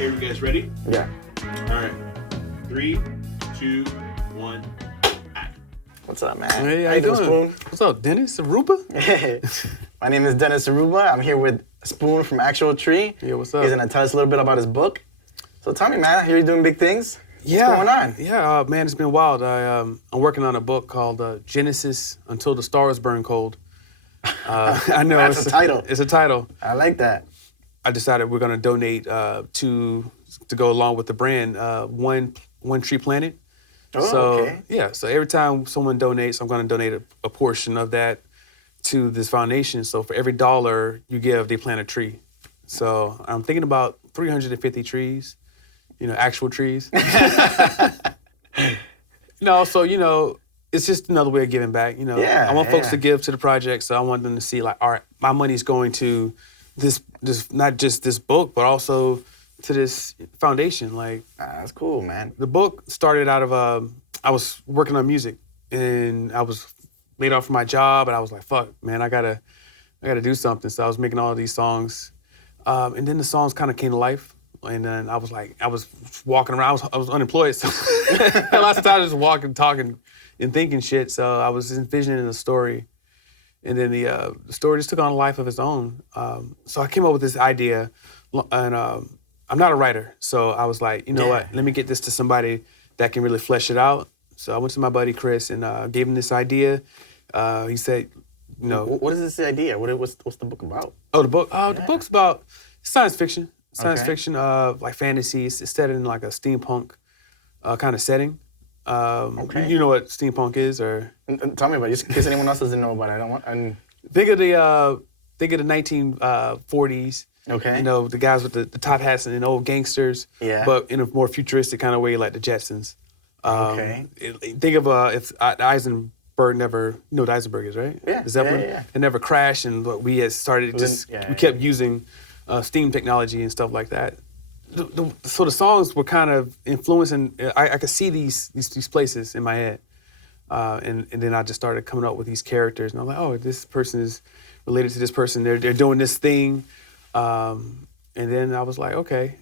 Okay, you guys ready? Yeah. All right. 3, 2, 1, act. What's up, man? Hey, how you doing? Spoon? What's up, Dennis? Aruba? Hey, my name is Dennis Aruba. I'm here with Spoon from Actual Tree. Yeah, what's up? He's gonna tell us a little bit about his book. So tell me, man, I hear you're doing big things. Yeah. What's going on? Yeah, man, it's been wild. I'm working on a book called Genesis Until the Stars Burn Cold. I know That's a title. It's a title. I like that. I decided we're gonna donate to go along with the brand one tree planted. Oh, so okay. yeah, so every time someone donates, I'm gonna donate a portion of that to this foundation. So for every $1 you give, they plant a tree. So I'm thinking about 350 trees, actual trees. No, so it's just another way of giving back. Yeah, I want folks to give to the project, so I want them to see like, all right, my money's going to this not just this book, but also to this foundation. Like, That's cool, man. the book started out of I was working on music and I was laid off from my job and I was like, fuck, man, I gotta do something. So I was making all of these songs, and then the songs kind of came to life. And then I was walking around. I was unemployed, so lots of times just walking, talking, and thinking shit. So I was envisioning a story, and then the story just took on a life of its own. So I came up with this idea, and I'm not a writer, so I was like, you know what? Let me get this to somebody that can really flesh it out. So I went to my buddy Chris and gave him this idea. He said, What is this idea? What's the book about? Oh, the book. The book's about science fiction. Science Okay. fiction, like fantasy. It's set in like a steampunk kind of setting. Okay. You know what steampunk is, or And tell me about it, just in case anyone else doesn't know about it. I don't want. think of the 1940s. Okay. The guys with the top hats and old gangsters. Yeah. But in a more futuristic kind of way, like the Jetsons. Okay. Think of if Eisenberg never, you know what Eisenberg is, right? Yeah, The Zeppelin. yeah. It never crashed, and we had started we kept using steam technology and stuff like that. So the songs were kind of influencing. I could see these places in my head, and then I just started coming up with these characters, and I'm like, oh, this person is related to this person. They're doing this thing, and then I was like, okay,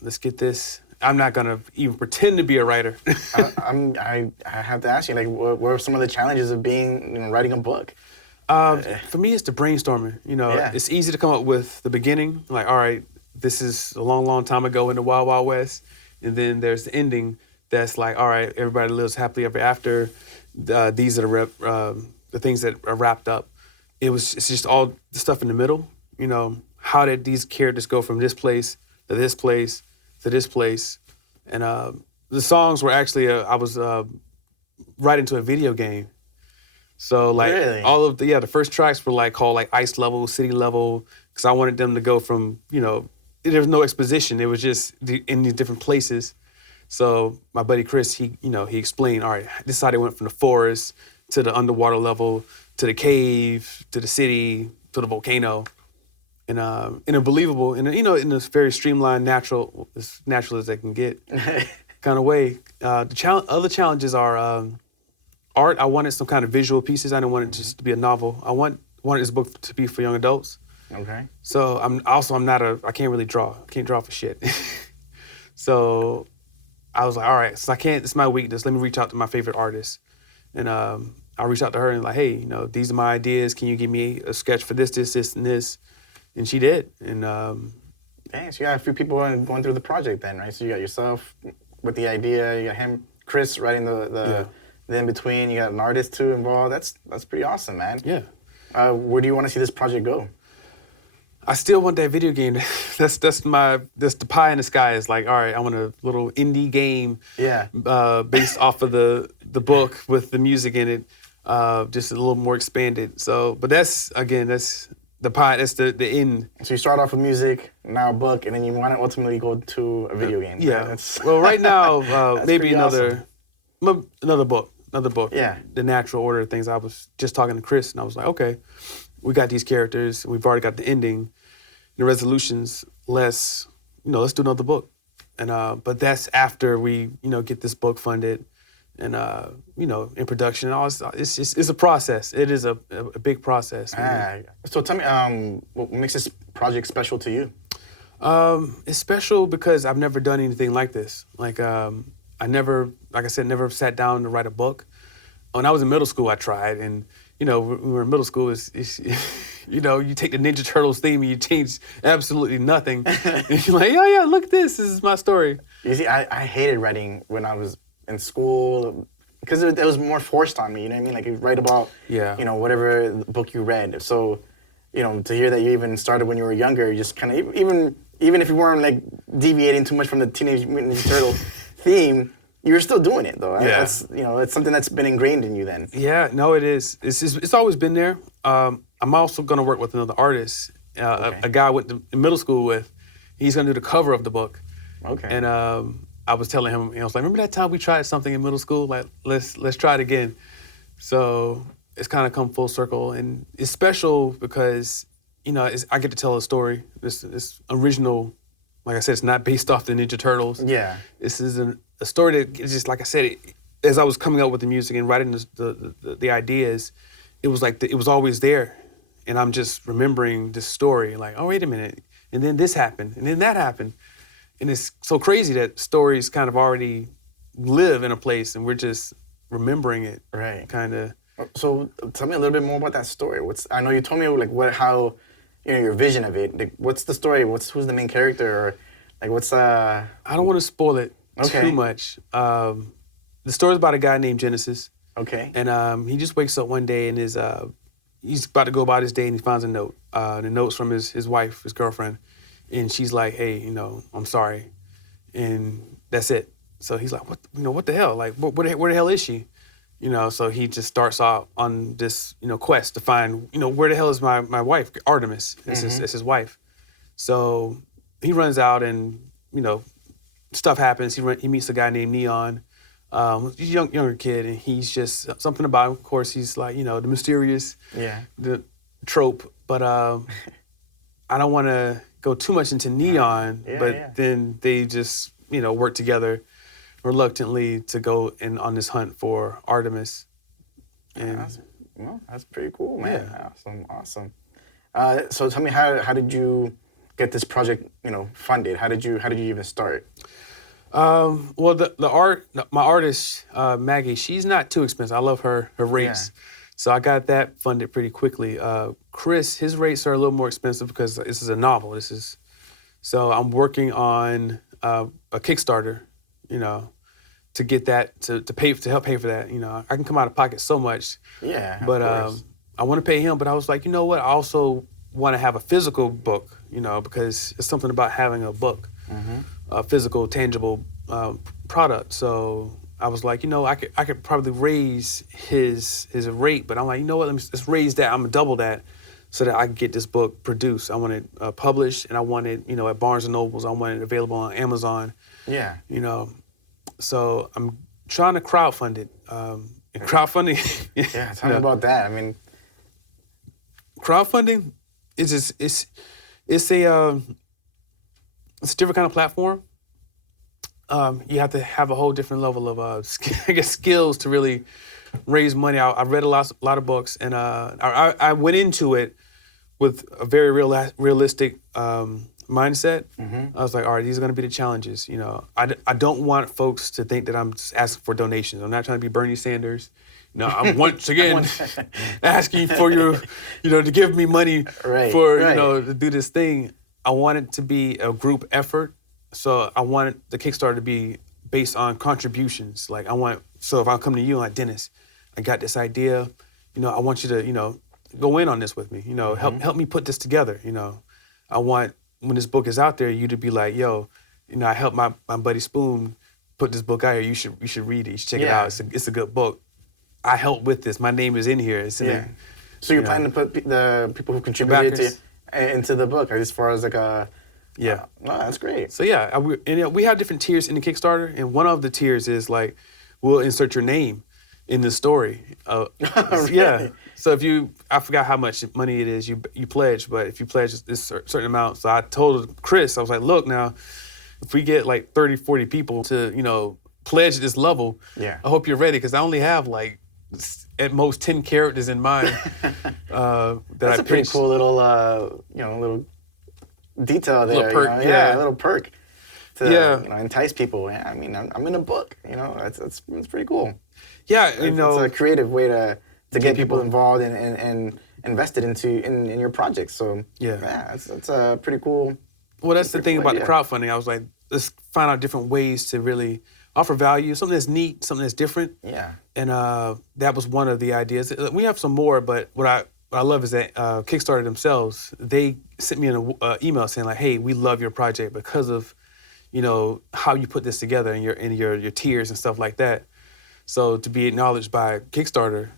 let's get this. I'm not gonna even pretend to be a writer. I have to ask you, like, what are some of the challenges of being, writing a book? For me, it's the brainstorming. It's easy to come up with the beginning, like, all right, this is a long, long time ago in the Wild, Wild West. And then there's the ending that's like, all right, everybody lives happily ever after. These are the things that are wrapped up. It's just all the stuff in the middle. How did these characters go from this place to this place to this place? And the songs were actually, I was writing to a video game. So like Really? all of the first tracks were like called like ice level, city level, because I wanted them to go from, there was no exposition. It was just in these different places. So my buddy Chris, he explained, all right, this is how they went from the forest to the underwater level, to the cave, to the city, to the volcano. And in a believable, in a very streamlined, as natural as they can get kind of way. Other challenges are art. I wanted some kind of visual pieces. I didn't want it just to be a novel. I wanted this book to be for young adults. Okay. So I can't really draw. I can't draw for shit. So I was like, all right, so it's my weakness. Let me reach out to my favorite artist. And I reached out to her and like, hey, these are my ideas. Can you give me a sketch for this, and this? And she did. And Dang, so you got a few people going through the project then, right? So you got yourself with the idea, you got him, Chris writing the in-between, you got an artist too involved. That's pretty awesome, man. yeah. Where do you want to see this project go? I still want that video game. That's the pie in the sky. Is like, all right, I want a little indie game, Yeah. Based off of the book with the music in it, just a little more expanded. So, but that's the pie. That's the end. So you start off with music, now a book, and then you want to ultimately go to a video game. Yeah. Right? Well, right now, maybe pretty another book. Yeah. The natural order of things. I was just talking to Chris, and I was like, okay, we got these characters. We've already got the ending, the resolutions. Let's do another book. And but that's after we get this book funded, and in production. It's a process. It is a big process. So tell me, what makes this project special to you? It's special because I've never done anything like this. Like I never, like I said, never sat down to write a book. When I was in middle school, I tried, and when we were in middle school, it's you take the Ninja Turtles theme and you change absolutely nothing. And you're like, oh yeah, look at this. This is my story. You see, I hated writing when I was in school because it was more forced on me. You know what I mean? Like you write about, whatever book you read. So, to hear that you even started when you were younger, you just kind of even if you weren't like deviating too much from the Teenage Mutant Ninja Turtle theme, you're still doing it though. Yeah. That's it's something that's been ingrained in you then. Yeah, no, it is. It's always been there. I'm also gonna work with another artist, a guy I went to middle school with. He's gonna do the cover of the book. Okay. And I was telling him, I was like, remember that time we tried something in middle school? Like, let's try it again. So it's kind of come full circle, and it's special because I get to tell a story. This original, like I said, it's not based off the Ninja Turtles. Yeah. This is a story that is just like I said. As I was coming up with the music and writing the ideas, it was like it was always there, and I'm just remembering this story. Like, oh wait a minute, and then this happened, and then that happened. And it's so crazy that stories kind of already live in a place and we're just remembering it. Right. Kind of. So tell me a little bit more about that story. I know you told me like how your vision of it. Like, what's the story? Who's the main character? Or like what's I don't want to spoil it too much. The story's about a guy named Genesis. Okay. And he just wakes up one day and he's about to go about his day and he finds a note. The note's from his wife, his girlfriend. And she's like, hey, I'm sorry. And that's it. So he's like, what the hell? Like, where the hell is she? So he just starts out on this, quest to find, where the hell is my wife, Artemis? It's his wife. So he runs out and, stuff happens. He meets a guy named Neon. He's a younger kid, and he's just something about him. Of course, he's like, the mysterious, the trope. But I don't want to go too much into Neon, then they just, work together reluctantly to go on this hunt for Artemis. And that's pretty cool, man. Yeah. Awesome. So tell me, how did you get this project, funded? How did you even start? Well, my artist, Maggie, she's not too expensive. I love her rates. Yeah. So I got that funded pretty quickly. Chris, his rates are a little more expensive because this is a novel. So I'm working on a KickStarter, to get that to help pay for that. I can come out of pocket so much. Yeah. But I want to pay him. But I was like, you know what? I also want to have a physical book, because it's something about having a book, a physical, tangible product. So I was like, I could probably raise his rate, but I'm like, you know what? Let's raise that. I'm gonna double that, so that I can get this book produced. I want it published, and I want it, at Barnes and Nobles. I want it available on Amazon. Yeah. So I'm trying to crowdfund it. And crowdfunding. Yeah. Tell me about that. I mean, crowdfunding is it's a different kind of platform. You have to have a whole different level of, skills to really raise money. I read a lot of books, and I went into it with a very realistic mindset. I was like, all right, these are going to be the challenges. I don't want folks to think that I'm just asking for donations. I'm not trying to be Bernie Sanders. I'm once again asking for you, to give me money to do this thing. I want it to be a group effort. So I wanted the Kickstarter to be based on contributions. Like so if I come to you and like, Dennis, I got this idea, I want you to, go in on this with me, help me put this together, I want, when this book is out there, you to be like, yo, I helped my buddy Spoon put this book out here. You should read it. You should check it out. It's a good book. I helped with this. My name is in here. It's in it. So you're planning to put the people who contributed into the book, as far as like a... Yeah. No, that's great. So yeah, we have different tiers in the Kickstarter, and one of the tiers is like, we'll insert your name in the story. Really? Yeah. So I forgot how much money it is you pledge, but if you pledge this certain amount, so I told Chris, I was like, look now, if we get like 30, 40 people to, pledge this level, I hope you're ready, because I only have like at most 10 characters in mind. That's a pretty cool little, little detail there. Little perk, you know? yeah. A little perk to entice people. Yeah, I mean, I'm in a book. You know, it's pretty cool. Yeah, It's a creative way to get people involved and invested in your project. So yeah, it's a pretty cool. Well, that's the thing about the crowdfunding. I was like, let's find out different ways to really offer value, something that's neat, something that's different. Yeah. And that was one of the ideas. We have some more, but what I love is that KickStater themselves, they sent me an email saying like, hey, we love your project because of, you know, how you put this together and your tiers and stuff like that. So to be acknowledged by KickStater,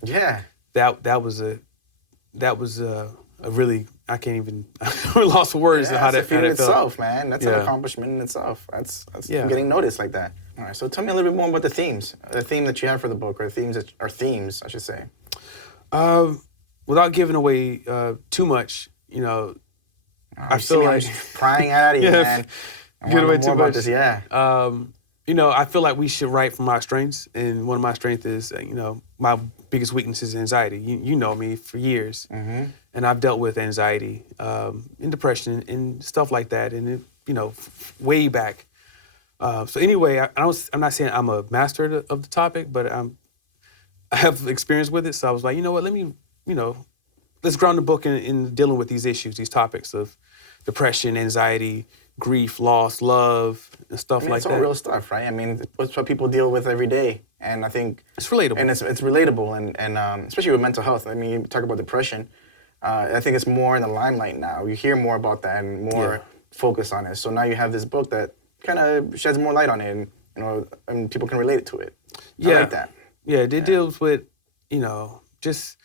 that was a really, I can't even, I lost for words how that felt. Itself, man. That's an accomplishment in itself. That's getting noticed like that. All right, so tell me a little bit more about the themes, the theme that you have for the book, or themes, I should say. Without giving away too much, you know, I feel like I'm just prying out of you, man. Give away too much. This, you know, I feel like we should write from our strengths, and one of my strengths is, you know, my biggest weakness is anxiety. You know me for years, and I've dealt with anxiety and depression and stuff like that, and it, you know, way back. So anyway, I'm not saying I'm a master of the topic, but I have experience with it. So I was like, you know what, let me, you know, let's ground the book in dealing with these issues, these topics of depression, anxiety, grief, loss, love, and stuff like that. It's all real stuff, right? I mean, it's what people deal with every day, and I think it's relatable. And it's relatable, and especially with mental health. I mean, you talk about depression. I think it's more in the limelight now. You hear more about that and more focus on it. So now you have this book that kind of sheds more light on it, and you know, and people can relate to it. I like that. Yeah, it deals with, you know, just.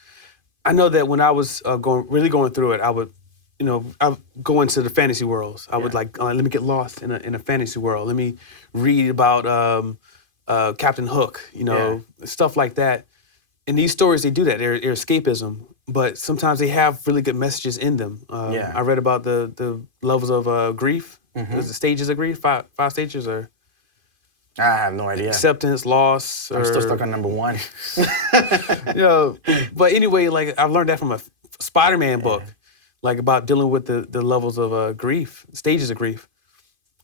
I know that when I was going through it, I would, you know, I would go into the fantasy worlds. I would like, let me get lost in a fantasy world. Let me read about Captain Hook, you know, stuff like that. And these stories, they do that. They're escapism, but sometimes they have really good messages in them. I read about the levels of grief. The stages of grief, five stages, or I have no idea. Acceptance, loss. I'm still stuck on number one. You know, but anyway, like I've learned that from a Spider-Man book, like about dealing with the levels of grief, stages of grief.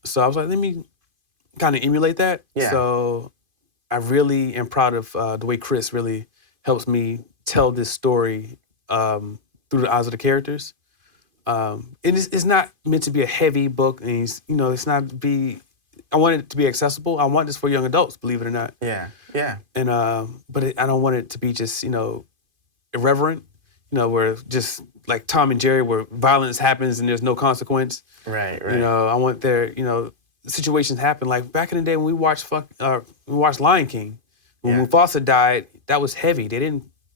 So I was like, let me kind of emulate that. Yeah. So I really am proud of the way Chris really helps me tell this story through the eyes of the characters. It's not meant to be a heavy book, and it's not to be. I want it to be accessible. I want this for young adults, believe it or not. Yeah. And but I don't want it to be just irreverent, where just like Tom and Jerry, where violence happens and there's no consequence. Right. I want situations happen. Like back in the day when we watched Lion King, when Mufasa died, that was heavy. They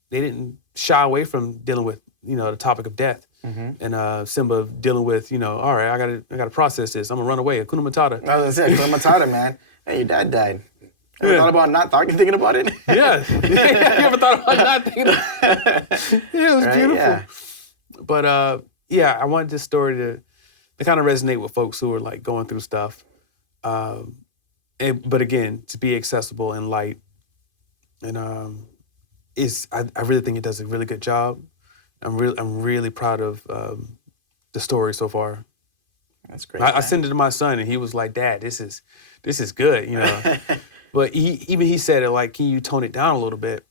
didn't shy away from dealing with the topic of death. And Simba dealing with, all right, I gotta process this. I'm gonna run away. Hakuna Matata. That's it. Hakuna Matata, man. Hey, your dad died. Ever thought about thinking about it? Yeah. You ever thought about not thinking about it? Yeah, it was beautiful. Yeah. But I wanted this story to kind of resonate with folks who are like going through stuff. But again, to be accessible and light. And I really think it does a really good job. I'm really proud of the story so far. That's great. I sent it to my son, and he was like, "Dad, this is good, But he said it like, "Can you tone it down a little bit?"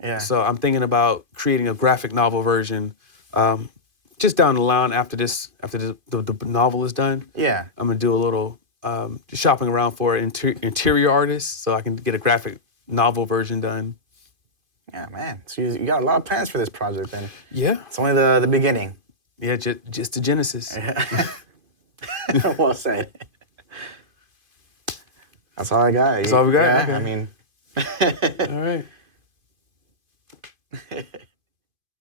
Yeah. So I'm thinking about creating a graphic novel version, just down the line after the novel is done. Yeah. I'm gonna do a little shopping around for interior artists, so I can get a graphic novel version done. Yeah, man. So you got a lot of plans for this project, then. Yeah. It's only the beginning. Yeah, just the genesis. Yeah. Well said. That's all I got. That's all we got? Yeah, Okay. I mean. All right.